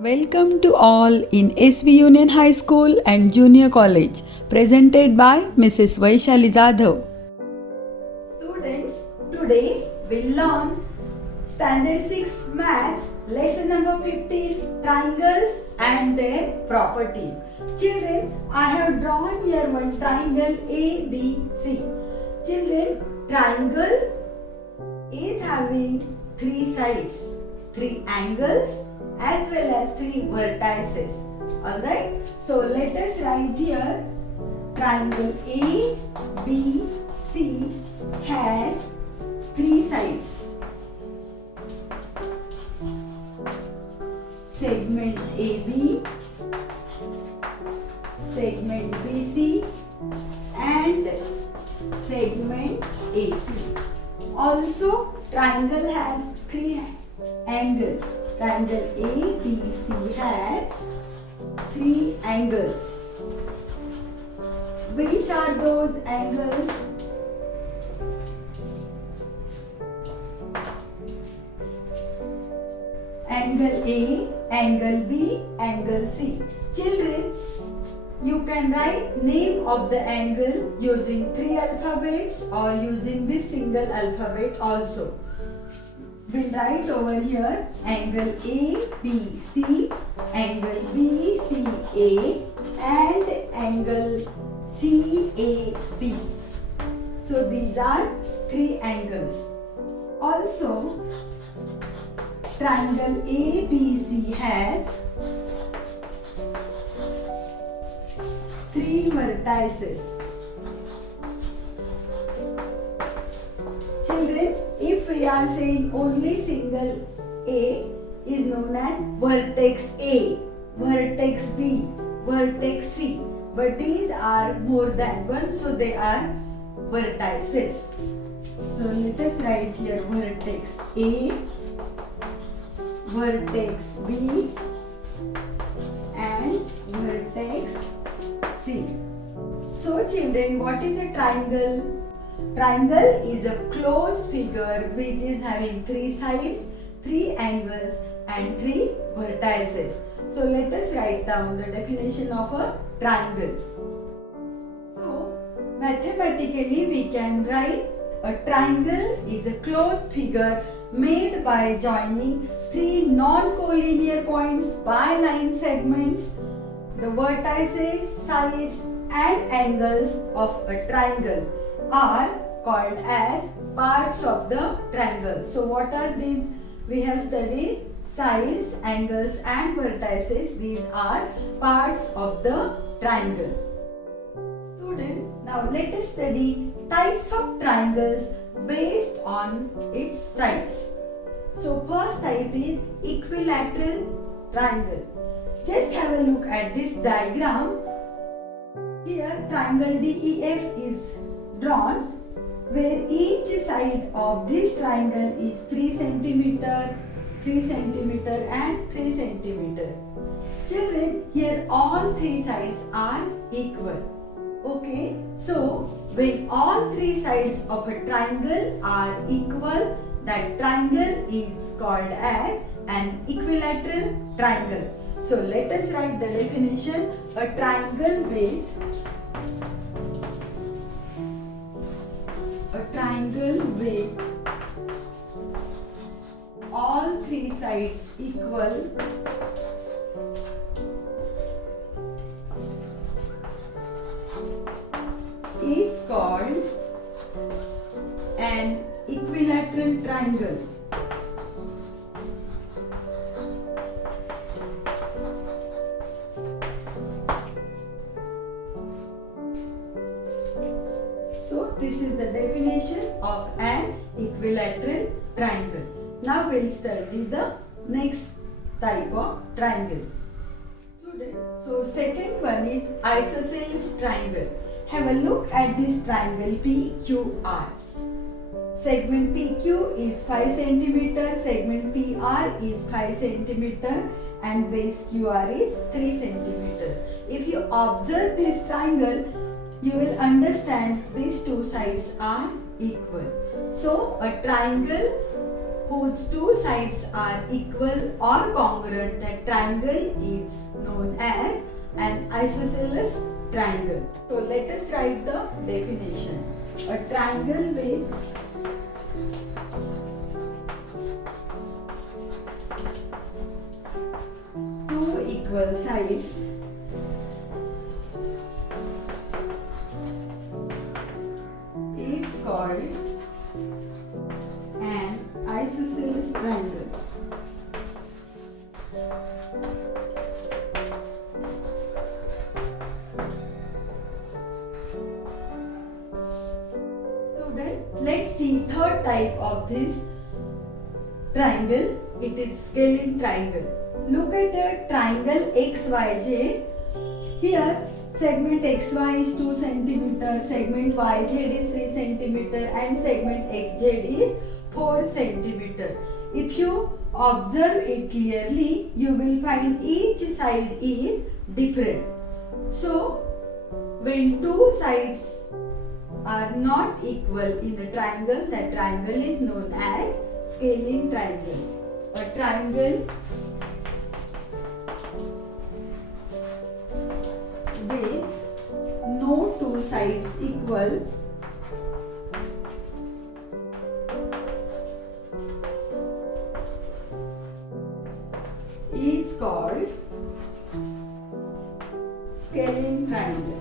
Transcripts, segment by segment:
Welcome to all in SV Union High School and Junior College, presented by Mrs. Vaishali Jadhav. Students, today we'll learn Standard 6 Maths, lesson number 15, triangles and their properties. Children, I have drawn here one triangle ABC. Children, triangle is having three sides, three angles as well as three vertices. Alright, so let us write here triangle ABC has three sides. Segment AB, segment BC and segment AC. Also, triangle has three angles. Triangle ABC has three angles. Which are those angles? Angle A, angle B, angle C. Children, you can write name of the angle using three alphabets or using this single alphabet also. We'll write over here angle ABC, angle BCA and angle CAB. So these are three angles. Also, triangle ABC has three vertices. Children, if we are saying only single A is known as vertex A, vertex B, vertex C. But these are more than one, so they are vertices. So let us write here vertex A, vertex B and vertex C. So children, what is a triangle? Triangle is a closed figure which is having three sides, three angles and three vertices. So let us write down the definition of a triangle. So mathematically we can write a triangle is a closed figure made by joining three non-collinear points by line segments. The vertices, sides and angles of a triangle are called as parts of the triangle. So what are these? We have studied sides, angles and vertices. These are parts of the triangle. Student, now let us study types of triangles based on its sides. So first type is equilateral triangle. Just have a look at this diagram. Here triangle DEF is drawn where each side of this triangle is 3 centimeter, 3 centimeter and 3 centimeter. Children, here all three sides are equal. Okay, so when all three sides of a triangle are equal, that triangle is called as an equilateral triangle. So let us write the definition. A triangle with all three sides equal is called an equilateral triangle. So this is the definition of an equilateral triangle. Now we'll study the next type of triangle. Student, so second one is isosceles triangle. Have a look at this triangle PQR. Segment PQ is 5 cm, segment PR is 5 cm and base QR is 3 cm. If you observe this triangle, you will understand these two sides are equal. So a triangle whose two sides are equal or congruent, that triangle is known as an isosceles triangle. So let us write the definition. A triangle with two equal sides is called an isosceles triangle. Student, let's see third type of this triangle. It is scalene triangle. Look at the triangle XYZ. Here segment XY is 2 cm, segment YZ is 3 cm and segment XZ is 4 cm. If you observe it clearly, you will find each side is different. So when two sides are not equal in a triangle, that triangle is known as scalene triangle. A triangle with no two sides equal is called scalene triangle.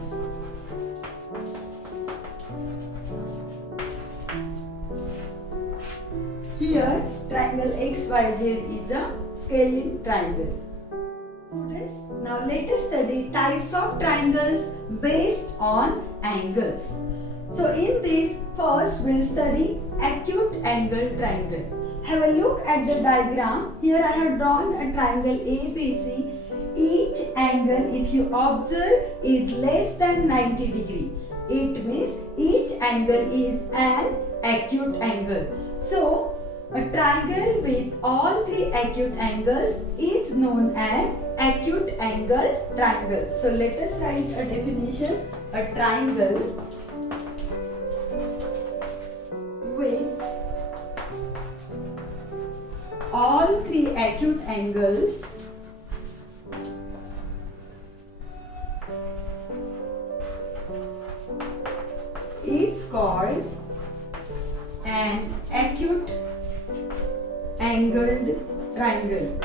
Here triangle XYZ is a scalene triangle. Students, now let us study types of triangles based on angles. So in this, first we'll study acute angle triangle. Have a look at the diagram. Here I have drawn a triangle ABC. Each angle, if you observe, is less than 90 degree. It means each angle is an acute angle. So a triangle with all three acute angles is known as acute angle triangle. So let us write a definition. A triangle with all three acute angles is called an acute angled triangle.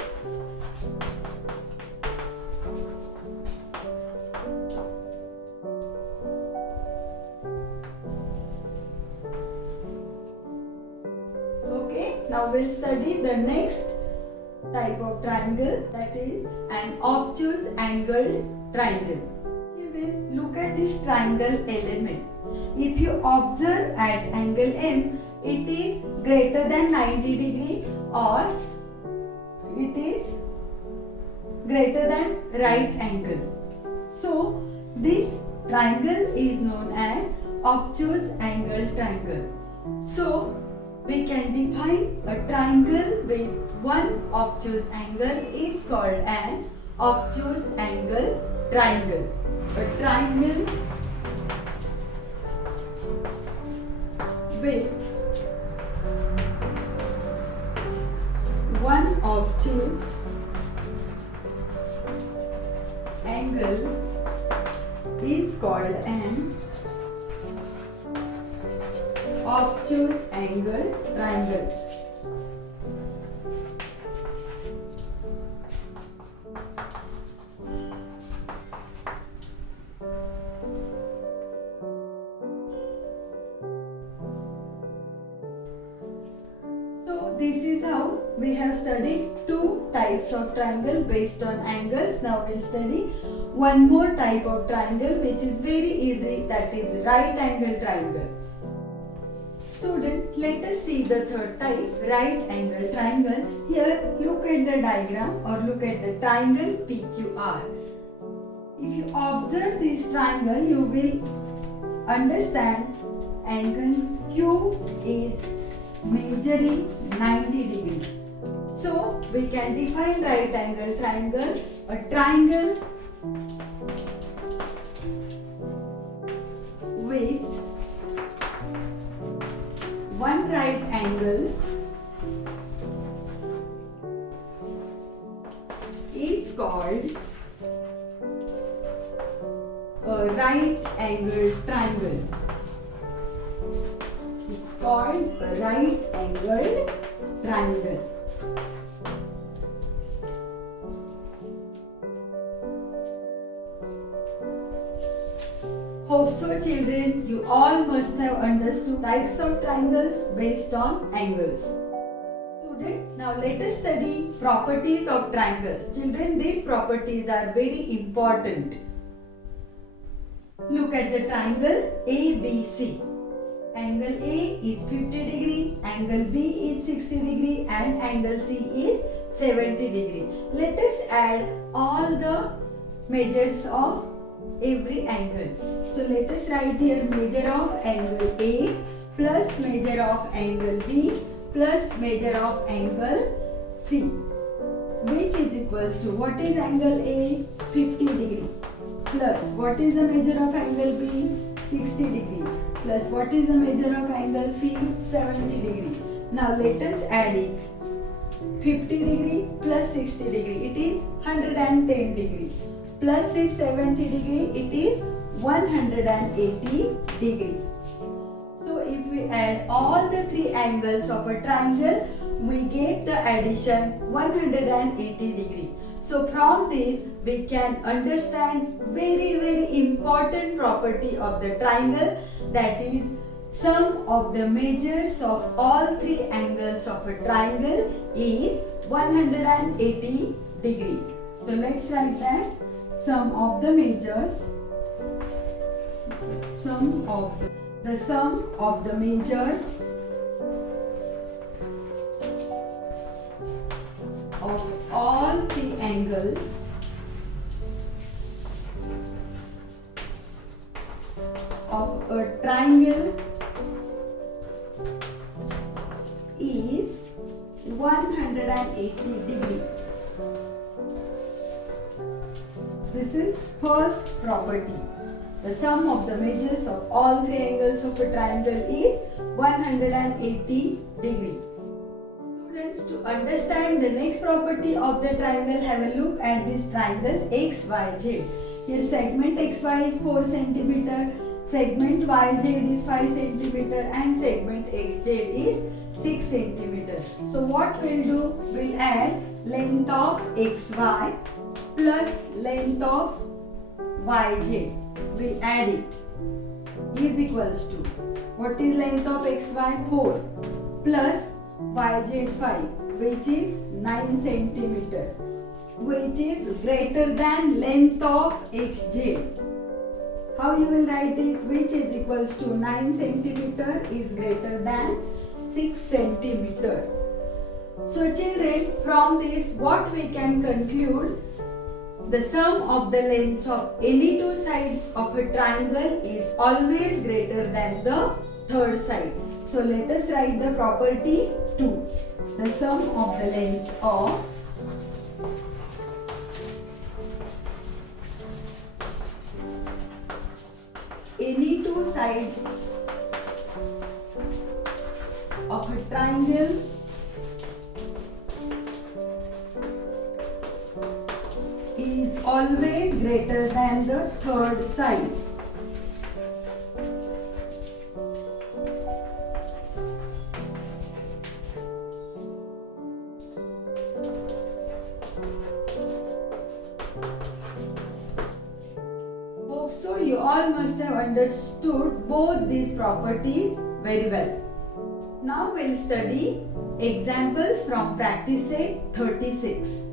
Okay, now we'll study the next type of triangle, that is an obtuse angled triangle. Children, look at this triangle element. If you observe at angle M, it is greater than 90 degree or it is greater than right angle. So this triangle is known as obtuse angle triangle. So we can define a triangle with one obtuse angle is called an obtuse angle triangle. A triangle with one obtuse angle is called an obtuse angle triangle. So this is how we have studied two types of triangle based on angles. Now we'll study one more type of triangle which is very easy, that is right angle triangle. Student, let us see the third type, right angle triangle. Here look at the diagram or look at the triangle PQR. If you observe this triangle, you will understand angle Q is measuring 90 degree. So we can define right angle triangle, a triangle with one right angle is called a right angled triangle. It's called a right angled triangle. Hope so, children, you all must have understood types of triangles based on angles. Student, now let us study properties of triangles. Children, these properties are very important. Look at the triangle ABC. Angle A is 50 degree, angle B is 60 degree and angle C is 70 degree. Let us add all the measures of every angle. So let us write here measure of angle A plus measure of angle B plus measure of angle C, which is equals to, what is angle A? 50 degree plus what is the measure of angle B? 60 degree plus what is the measure of angle C? 70 degree. Now let us add it. 50 degree plus 60 degree, it is 110 degree. Plus this 70 degree, it is 180 degree. So if we add all the three angles of a triangle, we get the addition 180 degree. So from this we can understand very important property of the triangle, that is sum of the measures of all three angles of a triangle is 180 degree. So let's write that. Sum of the measures, the sum of the measures of all three angles of a triangle is 180 degree. This is first property. The sum of the measures of all three angles of a triangle is 180 degree. Students, to understand the next property of the triangle, have a look at this triangle XYZ. Here segment XY is 4 cm, segment YZ is 5 cm and segment XZ is 6 cm. So what we'll do, we'll add length of XY plus length of YZ. We'll add it is equals to, what is length of XY? 4 plus YZ 5, which is 9 cm, which is greater than length of XZ. How you will write it? Which is equals to 9 cm is greater than 6 cm. So children, from this what we can conclude? The sum of the lengths of any two sides of a triangle is always greater than the third side. So let us write the property 2. The sum of the lengths of any two sides of a triangle is always greater than the third side. Hope so you all must have understood both these properties very well. Now we'll study examples from practice set 36.